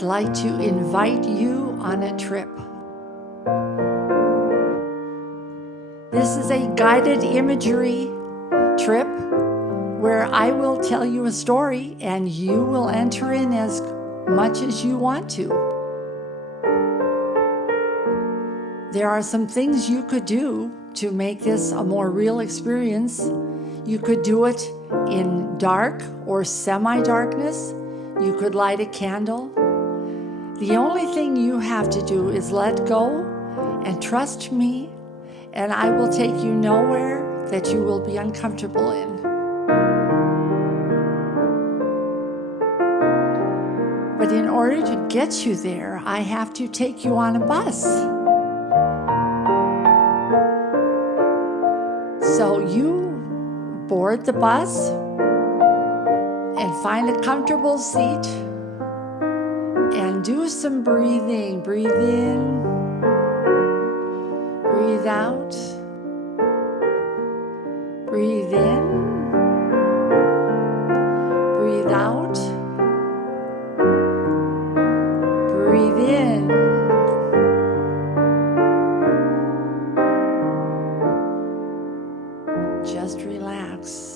I'd like to invite you on a trip. This is a guided imagery trip where I will tell you a story and you will enter in as much as you want to. There are some things you could do to make this a more real experience. You could do it in dark or semi-darkness. You could light a candle. The only thing you have to do is let go and trust me, and I will take you nowhere that you will be uncomfortable in. But in order to get you there, I have to take you on a bus. So you board the bus and find a comfortable seat and do some breathing. Breathe in, breathe out, breathe in, breathe out, breathe in. Just relax.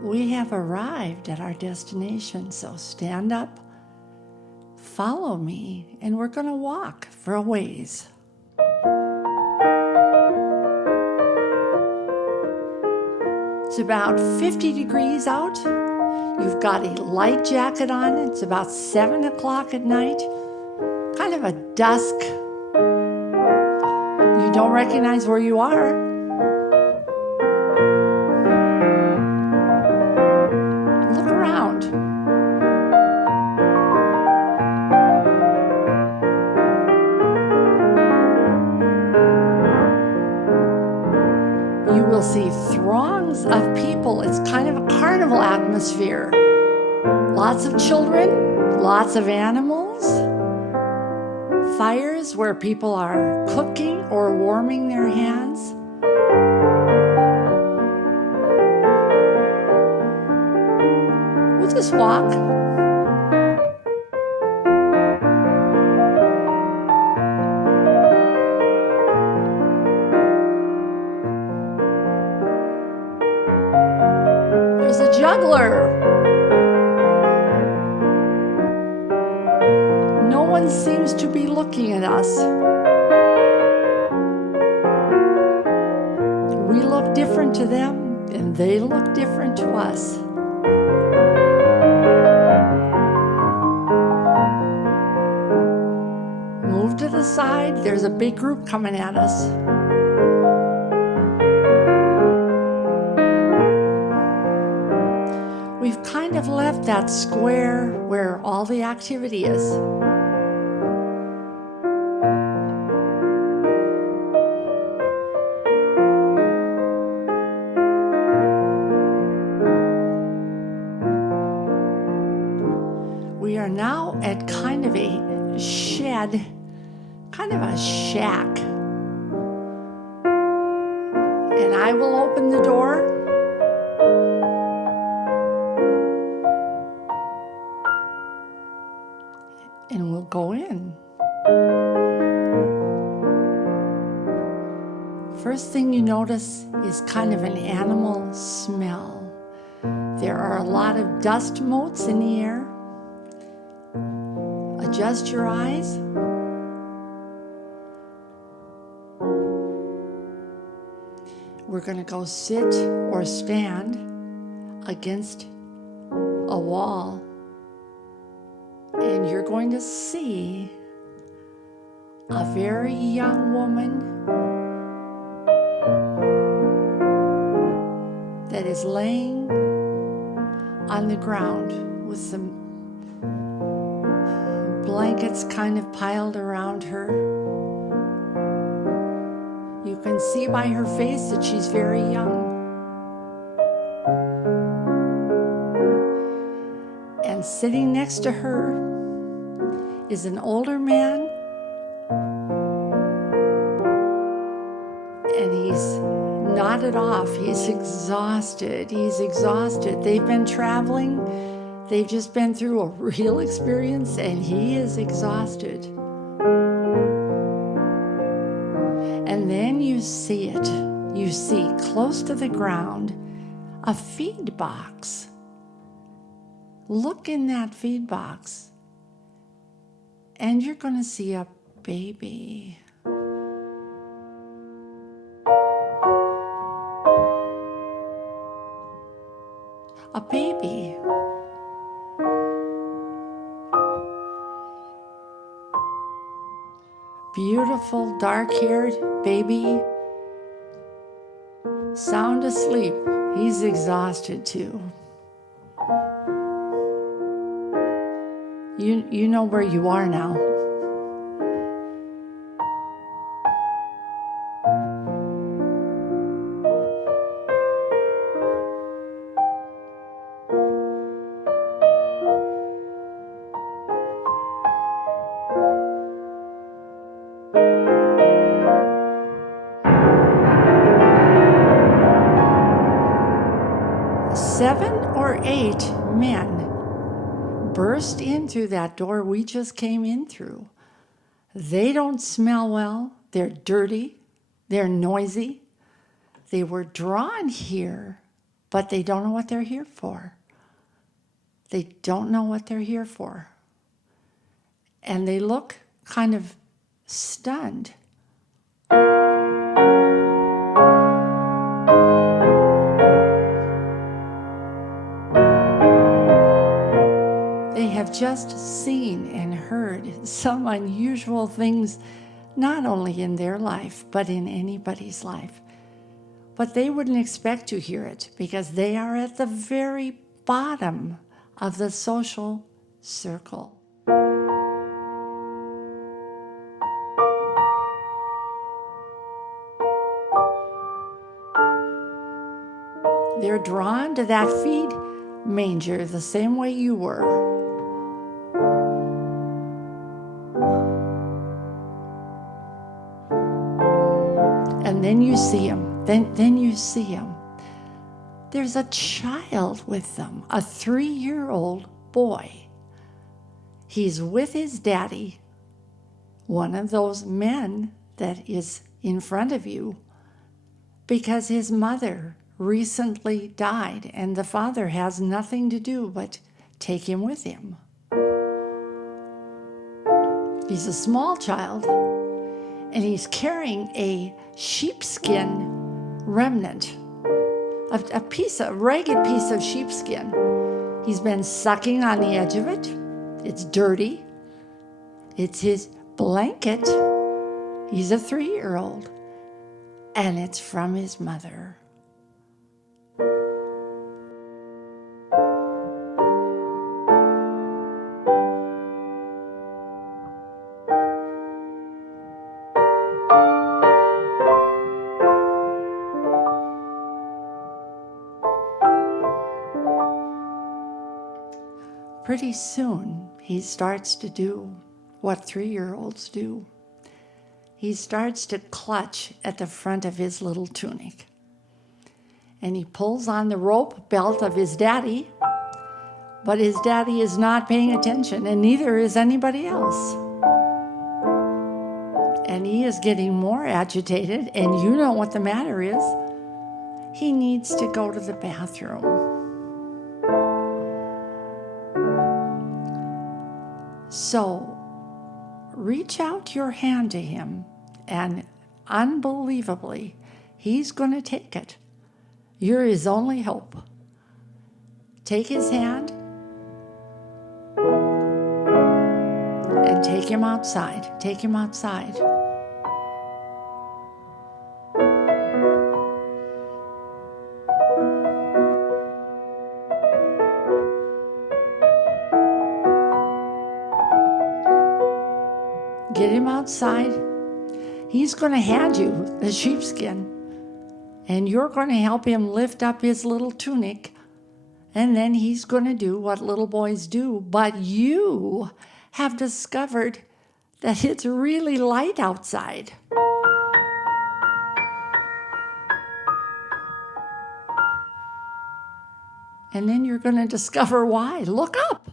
We have arrived at our destination, so stand up, follow me, and we're going to walk for a ways. It's about 50 degrees out. You've got a light jacket on. It's about 7 o'clock at night, kind of a dusk. You don't recognize where you are. You will see throngs of people. It's kind of a carnival atmosphere. Lots of children, lots of animals, fires where people are cooking or warming their hands. We'll just walk. There's a juggler. No one seems to be looking at us. We look different to them, and they look different to us. Move to the side. There's a big group coming at us. We've kind of left that square where all the activity is. We are now at kind of a shed, kind of a shack. And I will open the door. And we'll go in. First thing you notice is kind of an animal smell. There are a lot of dust motes in the air. Adjust your eyes. We're going to go sit or stand against a wall. And you're going to see a very young woman that is laying on the ground with some blankets kind of piled around her. You can see by her face that she's very young. And sitting next to her is an older man, and he's nodded off. He's exhausted. He's exhausted. They've been traveling. They've just been through a real experience, and he is exhausted. And then you see it. You see close to the ground a feed box. Look in that feed box, and you're going to see a baby. A baby. Beautiful, dark-haired baby. Sound asleep. He's exhausted too. You know where you are now. Seven or eight men burst in through that door we just came in through. They don't smell well. They're dirty. They're noisy. They were drawn here, but they don't know what they're here for. They don't know what they're here for. And they look kind of stunned. They have just seen and heard some unusual things, not only in their life, but in anybody's life. But they wouldn't expect to hear it because they are at the very bottom of the social circle. They're drawn to that feed manger the same way you were. And then you see him. Then you see him. There's a child with them, a 3-year-old boy. He's with his daddy, one of those men that is in front of you, because his mother recently died, and the father has nothing to do but take him with him. He's a small child, and he's carrying a sheepskin remnant, a ragged piece of sheepskin. He's been sucking on the edge of it. It's dirty. It's his blanket. He's a 3-year-old, and it's from his mother. Pretty soon, he starts to do what 3-year-olds do. He starts to clutch at the front of his little tunic. And he pulls on the rope belt of his daddy, but his daddy is not paying attention, and neither is anybody else. And he is getting more agitated, and you know what the matter is. He needs to go to the bathroom. So, reach out your hand to him, and unbelievably, he's going to take it. You're his only hope. Take his hand and take Take him outside. Take him outside. Get him outside. He's going to hand you the sheepskin, and you're going to help him lift up his little tunic, and then he's going to do what little boys do. But you have discovered that it's really light outside. And then you're going to discover why. Look up.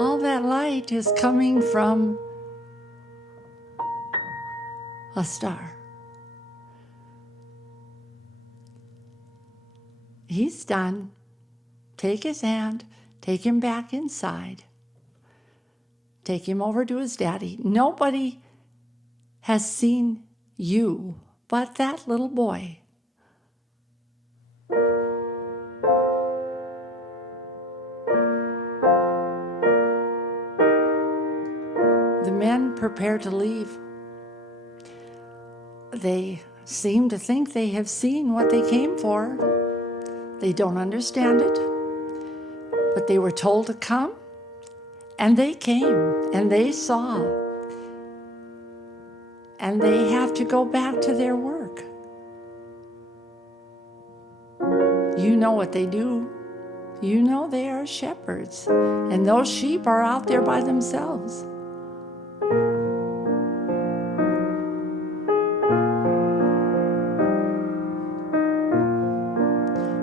All that light is coming from a star. He's done. Take his hand, take him back inside. Take him over to his daddy. Nobody has seen you but that little boy. The men prepare to leave. They seem to think they have seen what they came for. They don't understand it, but they were told to come, and they came, and they saw, and they have to go back to their work. You know what they do. You know they are shepherds, and those sheep are out there by themselves.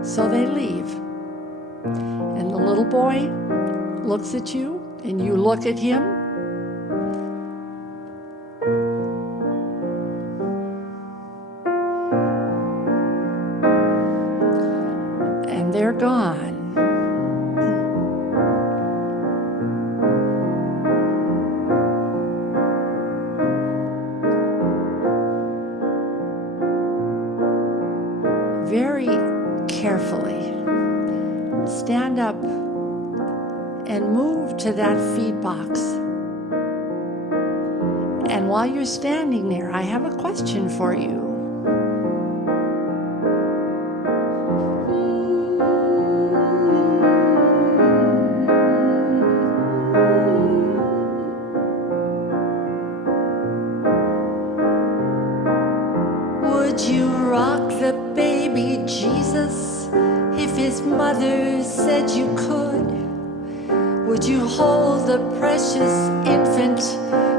So they leave, and the little boy looks at you, and you look at him, and they're gone. Very carefully stand up and move to that feed box. And while you're standing there, I have a question for you. Would you rock the baby Jesus if his mother said you could? Would you hold the precious infant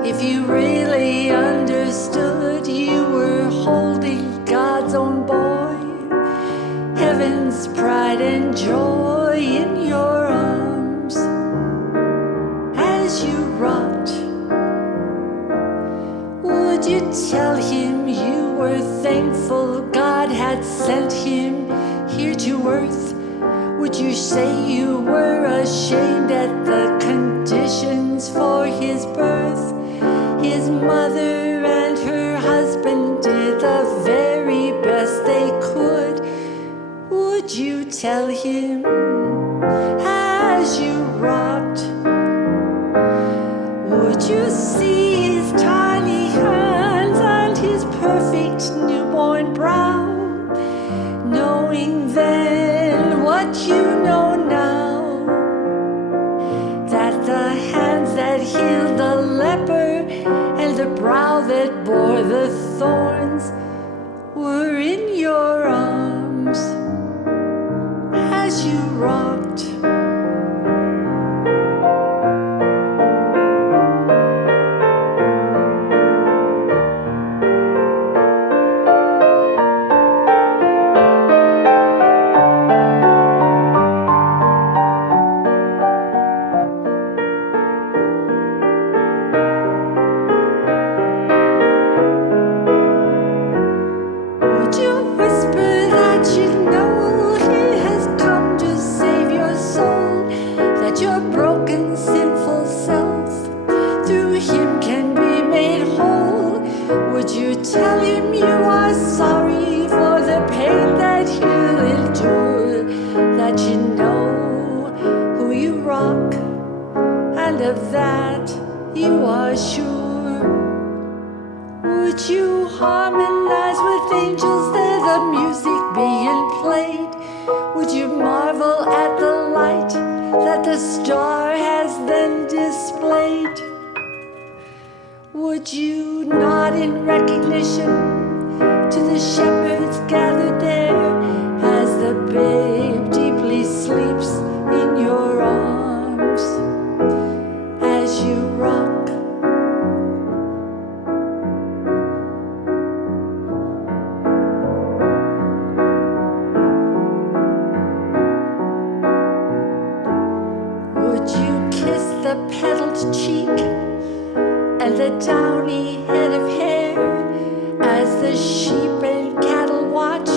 if you really understood you were holding God's own boy? Heaven's pride and joy in your arms as you rocked. Would you tell him you were thankful God had sent him here to earth? Would you say you were ashamed at the conditions for his birth? His mother and her husband did the very best they could. Would you tell him as you rocked? Would you see his tiny hands and his perfect newborn brow, knowing then what you know now, that the hands that healed the leper and the brow that bore the thorns were in your arms as you rocked? of that you are sure. Would you harmonize with angels there, the music being played? Would you marvel at the light that the star has then displayed? Would you nod in recognition to the shepherds gathered there as the babe deeply sleeps in your arms as you rock? Would you kiss the petaled cheek and the downy head of hair as the sheep and cattle watch,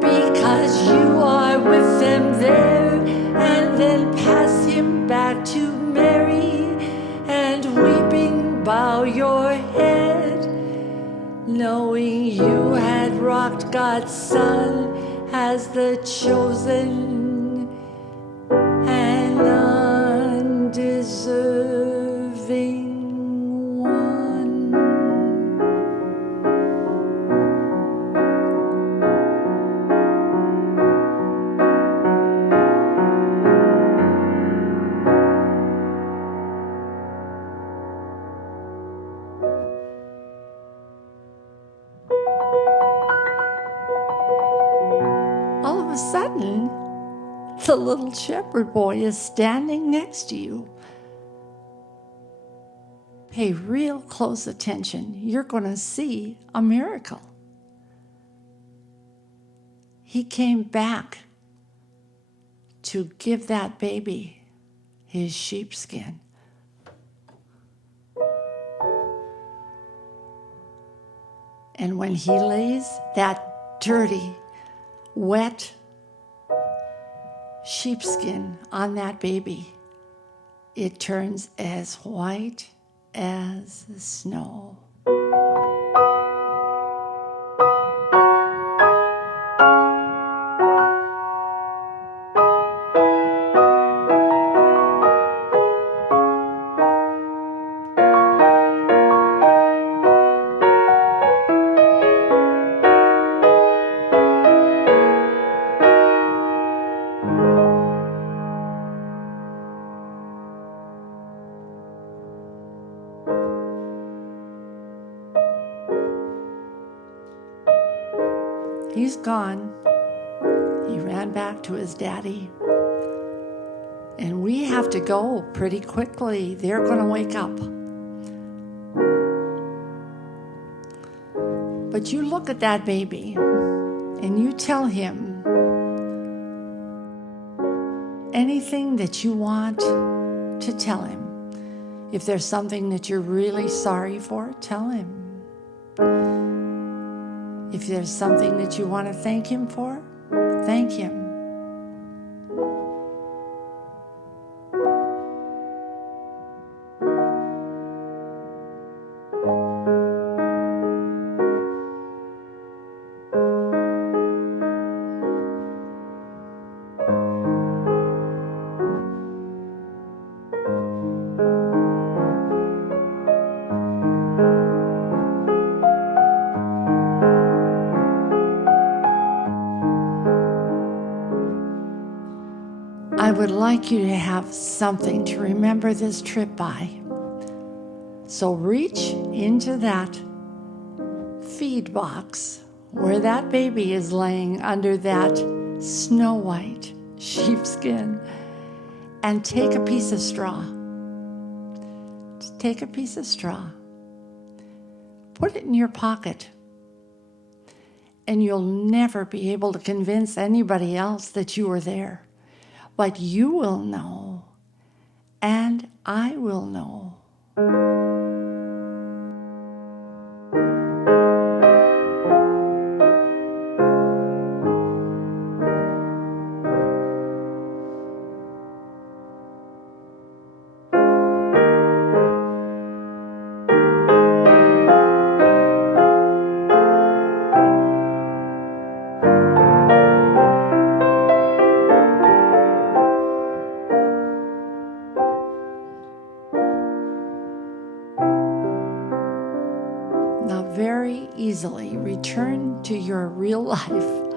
because you are with them there, and then pass him back to Mary, and weeping bow your head, knowing you had rocked God's Son as the chosen and undeserving one. All of a sudden, the little shepherd boy is standing next to you. Pay real close attention. You're going to see a miracle. He came back to give that baby his sheepskin. And when he lays that dirty, wet sheepskin on that baby, it turns as white as snow. He's gone. He ran back to his daddy. And we have to go pretty quickly. They're going to wake up. But you look at that baby and you tell him anything that you want to tell him. If there's something that you're really sorry for, tell him. If there's something that you want to thank him for, thank him. I would like you to have something to remember this trip by. So reach into that feed box where that baby is laying under that snow white sheepskin and take a piece of straw. Just take a piece of straw. Put it in your pocket. And you'll never be able to convince anybody else that you were there. But you will know, and I will know. very easily return to your real life